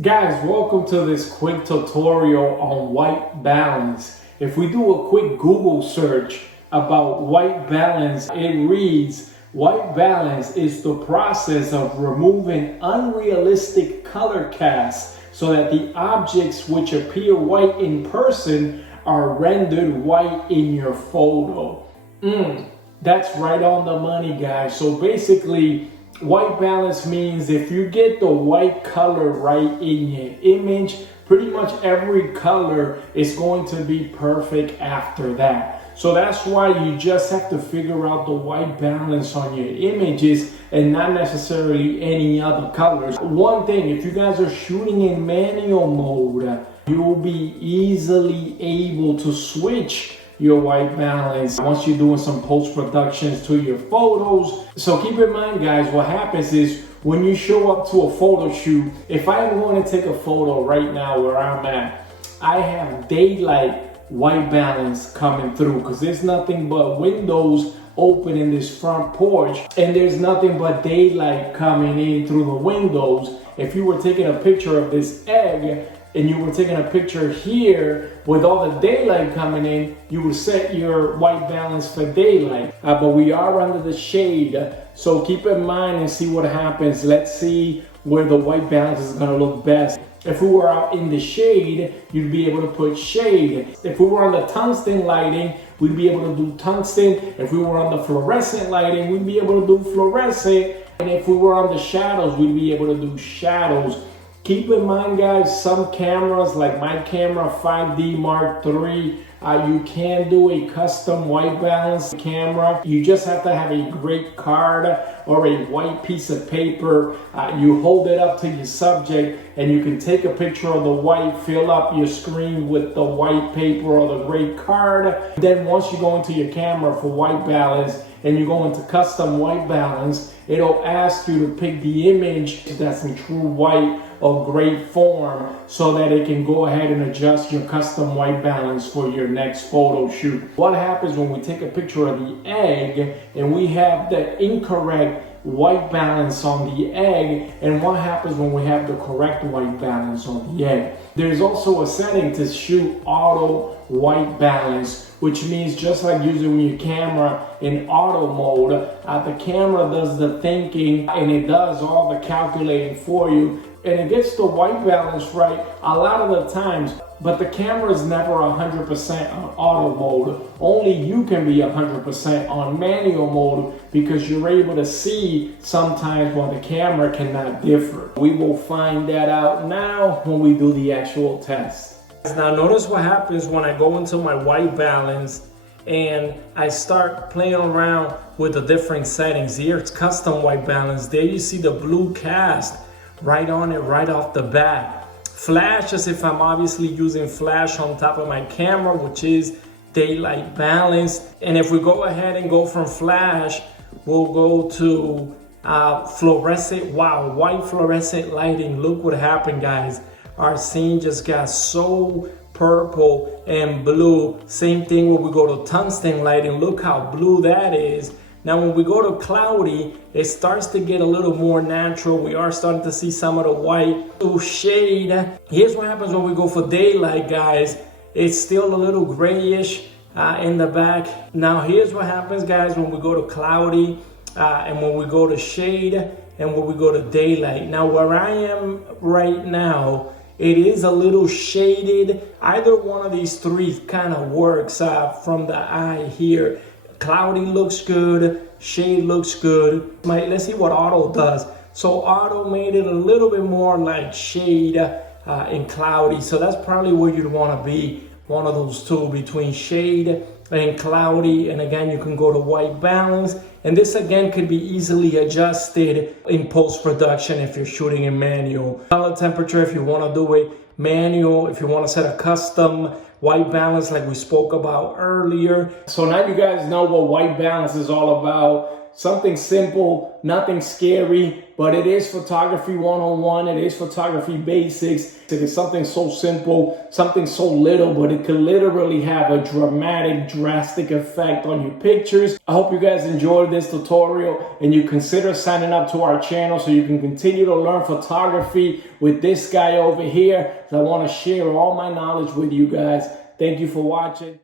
Guys, welcome to this quick tutorial on white balance. If we do a quick Google search about white balance, it reads, white balance is the process of removing unrealistic color casts so that the objects which appear white in person are rendered white in your photo. That's right on the money, guys. So basically, white balance means if you get the white color right in your image, pretty much every color is going to be perfect after that. So that's why you just have to figure out the white balance on your images and not necessarily any other colors. One thing, if you guys are shooting in manual mode, you'll be easily able to switch your white balance once you're doing some post-productions to your photos. So keep in mind, guys, what happens is when you show up to a photo shoot, if I'm going to take a photo right now where I'm at, I have daylight white balance coming through because there's nothing but windows open in this front porch and there's nothing but daylight coming in through the windows. If you were taking a picture of this egg and you were taking a picture here with all the daylight coming in, you would set your white balance for daylight. But we are under the shade, so keep in mind and see what happens. Let's see where the white balance is gonna look best. If we were out in the shade, you'd be able to put shade. If we were on the tungsten lighting, we'd be able to do tungsten. If we were on the fluorescent lighting, we'd be able to do fluorescent. And if we were on the shadows, we'd be able to do shadows. Keep in mind, guys, some cameras like my camera 5D Mark III, you can do a custom white balance camera. You just have to have a great card or a white piece of paper. You hold it up to your subject and you can take a picture of the white, fill up your screen with the white paper or the great card. Then once you go into your camera for white balance and you go into custom white balance, it'll ask you to pick the image that's in true white or great form so that it can go ahead and adjust your custom white balance for your next photo shoot. What happens when we take a picture of the egg and we have the incorrect white balance on the egg, and what happens when we have the correct white balance on the egg? There's also a setting to shoot auto white balance, which means just like using your camera in auto mode, the camera does the thinking and it does all the calculating for you and it gets the white balance right a lot of the times, but the camera is never 100% on auto mode. Only you can be 100% on manual mode because you're able to see sometimes while the camera cannot differ. We will find that out now when we do the actual test. Now notice what happens when I go into my white balance and I start playing around with the different settings. Here it's custom white balance. There you see the blue cast right on it right off the bat. Flash as if I'm obviously using flash on top of my camera, which is daylight balance. And if we go ahead and go from flash, we'll go to fluorescent. Wow, white fluorescent lighting. Look what happened, guys. Our scene just got so purple and blue. Same thing when we go to tungsten lighting. Look how blue that is. Now when we go to cloudy, it starts to get a little more natural. We are starting to see some of the white. So shade. Here's what happens when we go for daylight, guys. It's still a little grayish in the back. Now here's what happens, guys, when we go to cloudy and when we go to shade and when we go to daylight. Now where I am right now, it is a little shaded. Either one of these three kind of works from the eye here. Cloudy looks good, shade looks good. Let's see what auto does. So auto made it a little bit more like shade and cloudy. So that's probably where you'd want to be, one of those two between shade and cloudy. And again, you can go to white balance. And this again could be easily adjusted in post-production if you're shooting in manual. Color temperature if you want to do it manual, if you want to set a custom white balance like we spoke about earlier. So now you guys know what white balance is all about. something simple, nothing scary, but it is photography 101. It is photography basics. It is something so simple, something so little, but it could literally have a dramatic, drastic effect on your pictures. I hope you guys enjoyed this tutorial and you consider signing up to our channel so you can continue to learn photography with this guy over here. I want to share all my knowledge with you guys. Thank you for watching.